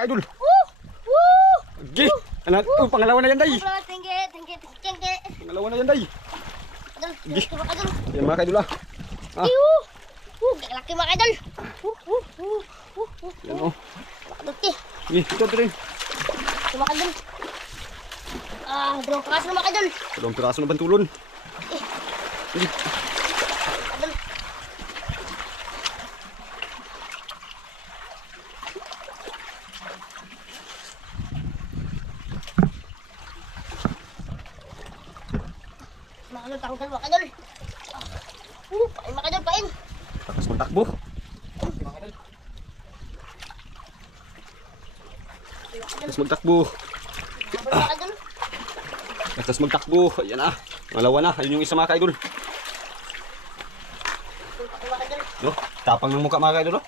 mga idol. Okay. Anak, pangalawa na yan, day. Pangalawa na yan, day. Yan mga idol ah. Laki mga idol. Yan o. Laki. Ito rin. Mga idol. Dalawang piraso na mga idol. Dalawang piraso na bantulon. Tanggal mga idol. Pain mga idol, pain. Takas magtakbo. Takas magtakbo. Mga idol. Takas magtakbo. Ayan ah. Pangalawa na. Ayun yung isa mga idol. Mga idol. No? Tapang ng mukha mga idol.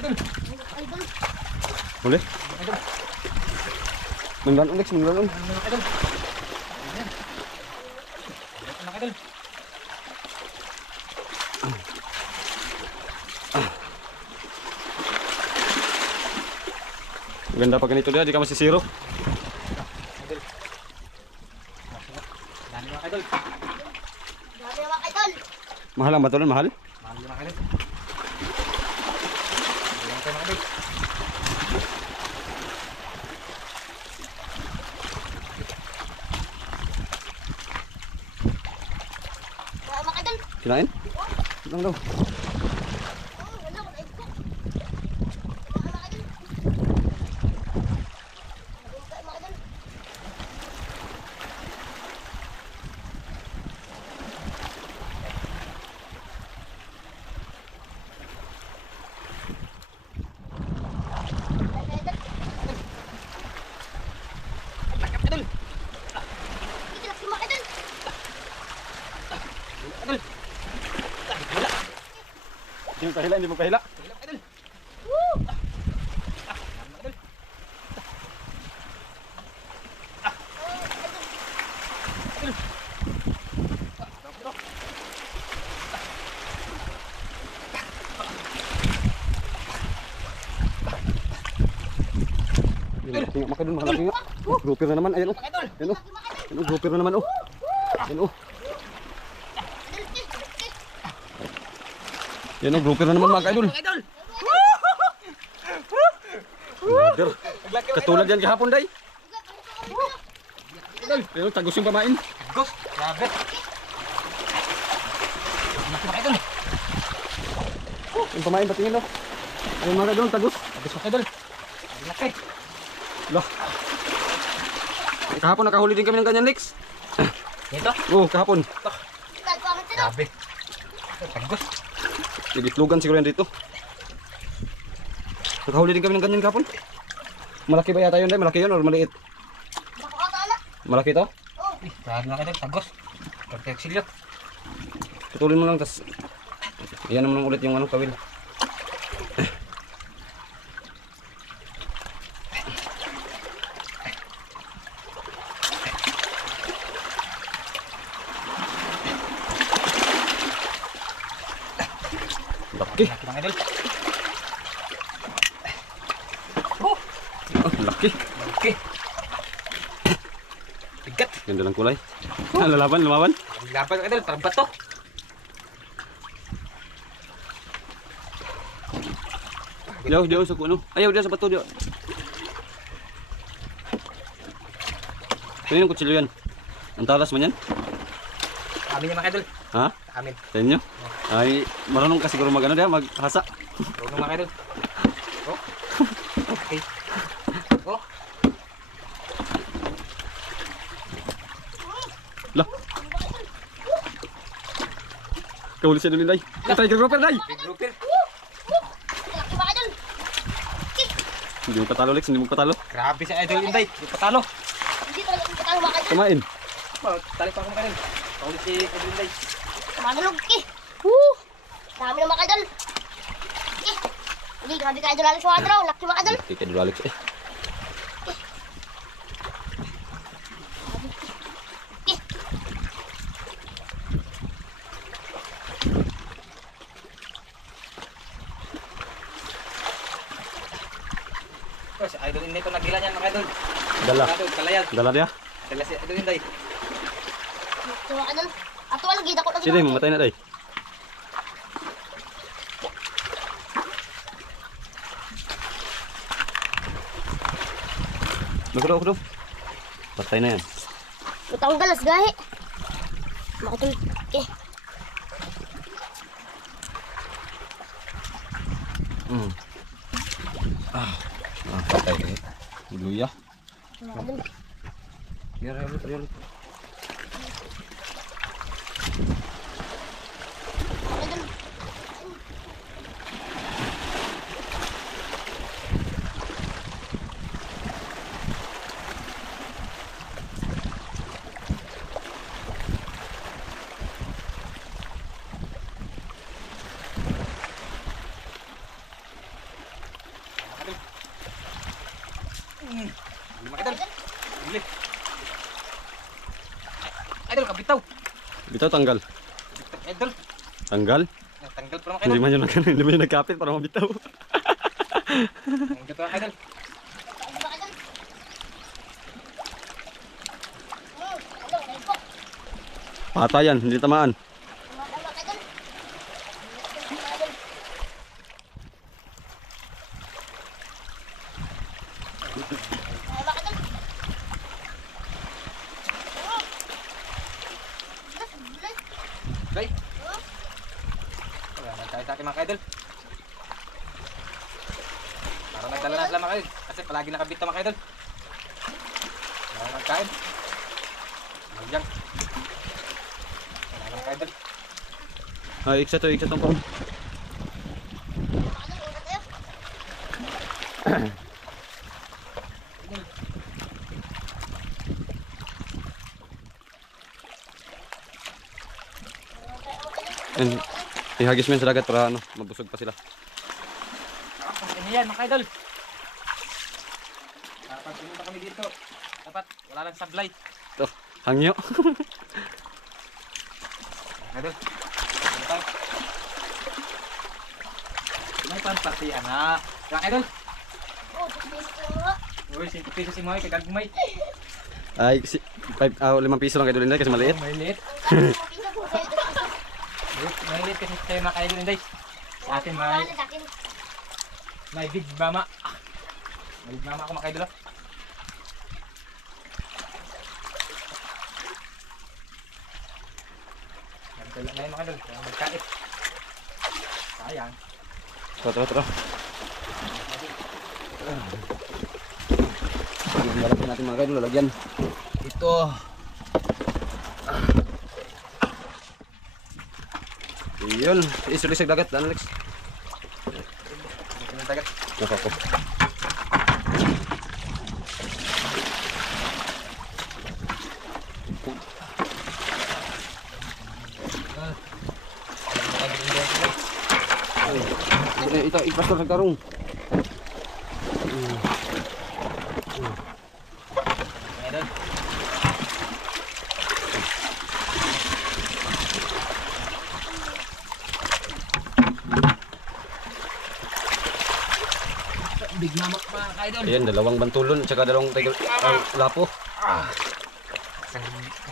Idol. Boleh? Mengganong Lex, mengganong. Ganda pa ganito dia, di ka masisiro. Dami mga idol. Mahal ang batulan, mahal? Mga idol. Kinain? Lang daw. Hindi mo kahila, hindi mo kahila. Tingnan maka dun, malaki nga. Grouper na naman, ayan o. Ayan o. Ayan o, grouper na naman o. Ayan o. Yan o, grouper na naman mga idol. Brother, katulad yan kahapon, day. Ayan o, tagos yung pamain. Tagos, grabe. Yung pamain, patingin o. Ayan mga idol, tagos. Tagos mga idol. Laki. Lah. Kahapon nakahuli din kami ng ganyan, Lex. Ito? Oo, kahapon. Grabe. Tagos. Igitlugan siguro yan dito. Nakahuli din kami ng ganyan kahapon. Malaki ba yata yun, day? Malaki yun or maliit? Malaki to? Grabe mga idol, tagos. Pagkaksilyo. Putulin mo lang, tas ayan naman ulit yung ano, kawil. Laki. Laki mga idol. Oh, laki. Laki. Bigat. Ganda ng kulay. Lalaban, lumaban. Laban mga idol, parang bato. Diyaw, diyaw sa kuno. Ayaw, diyaw sa bato, diyaw. Ano yung kutsilyo yan? Ang talas man yan? Amin yung mga idol. Ha? Amin. Sa inyo? Ay, marunong ka siguro mag-ano diya, maghasa. Tulong mga idol. Oh. Okay. Oh. Lah. Kahuli siya dulin, day. Patay ka grouper, day. Big grouper. Laki mga idol. Hindi mo patalo, Lex. Hindi mo patalo. Grabe si idol Inday. Di patalo. Hindi talaga yung katalo mga idol. Kumain. Tali pa ako mga idol. Paulit si idol Inday. Manulog dami na mga idol. Hindi, grabe ka idol Alex mga idol. Laki mga idol. Kaya dulu, Alex. Idol Inday ito nagila niyan mga idol. Dala. Idol, kalayan. Dala dia. Dala si Idol Inday. So, ano? Ato lagi dako lagi. Sino yung mamatay na day? Kudo. Patay na yan. Utang galas gahi. Makatul. Eh. Patay na yan. Luya. Ano? Yara ulit. Ano? Mga idol. Bili. Idol, kabitaw. Bitaw tanggal. Idol. Tanggal? Tanggal pa mga Hindi idol. man yun nagkapit para mabitaw. Tanggal pa mga idol. Patayan, hindi tamaan. Okay. Nagkain sa akin mga idol. Para nagdala na sila mga idol. Kasi palagi nakabit na mga idol. Para nagkain. Ayan. Wala mga idol. Ay, iksa tong pang. And ihagis mo yun sa dagat para ano, mabusog pa sila. Ano yan mga idol? Pag pumunta kami dito, dapat wala lang sablay. Ito, hangyo. Mga idol. May pantasiyan na. Mga idol. Uy, 5 pesos si Moy, kagag Moy. Ay, 5 piso lang kayo doon kasi maliit. Maliit. Maliit kasi kayo mga idol Inday. Sa atin may big mama. May big mama ako mga idol. Nagtala na yun mga idol. Kaya magkait. Sayang. Tara. Lalagyan natin mga kaidol, lalagyan. Ito. Yun, isulis sa dagat, ano Alex? Ito yung dagat. Nakako. Ito, ipastor sa karong. Mga idol. Big mama mga idol. Ayan, dalawang bantulon at saka dalawang tiger, lapo.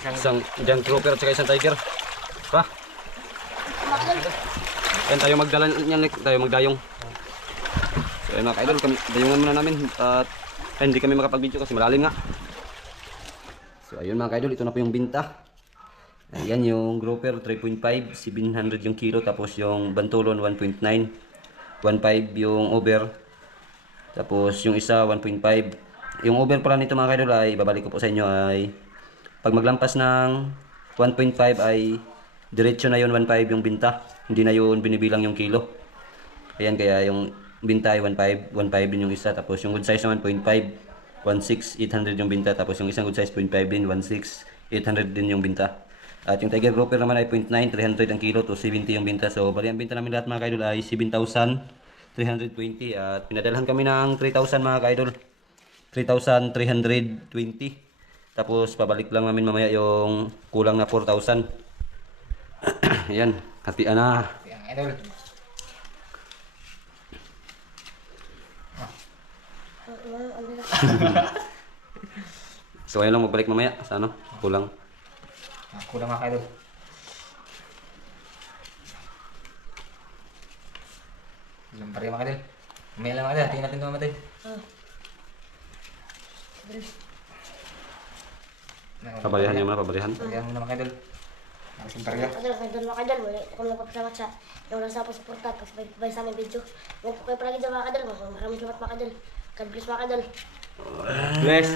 Isang giant grouper at saka isang tiger. Pa. Ayan, tayo magdala niyan, tayo magdayong. So ayan mga idol, dayungan muna namin at hindi kami makapag-video kasi malalim nga. So ayun mga idol, ito na po yung binta. Ayan yung grouper 3.5, 700 yung kilo, tapos yung bantulon 1.9, 1.5 yung over. Tapos yung isa 1.5. Yung over pala nito mga kaidol ay babalik ko po sa inyo ay pag maglampas ng 1.5 ay diretso na yun 1.5 yung binta. Hindi na yun binibilang yung kilo. Ayan, kaya yung binta ay 1.5, 1.5 din yung isa. Tapos yung good size na 1.5, 1.6, 800 yung binta. Tapos yung isang good size 0.5 din, 1.6, 800 din yung binta. At yung tiger grouper naman ay 0.9, 300 ang kilo to 70 yung binta. So bali ang binta namin lahat mga kaidol ay 7,320 at pinadalhan kami ng 3,000 mga ka-idol. 3,320. Tapos pabalik lang namin mamaya yung kulang na 4,000. Ayan, hatian na. Yang idol. So ayun lang, magbalik mamaya sa ano, kulang. Kulang mga kaidol. Ilang pari mga kaidol. May lang mga kaidol, tingnan natin ito mamatay. Pabalihan niyo muna, pabalihan. Pabalihan muna mga kaidol. Nakasing pari lang. Kadal, mga kadal. Wala ako nagpapasalamat sa yung wala sa pasuporta at pagbay sa aming video. Ngayon po kayo palagi dyan mga kadal. Maraming salamat mga kadal. God bless mga kadal. Bless.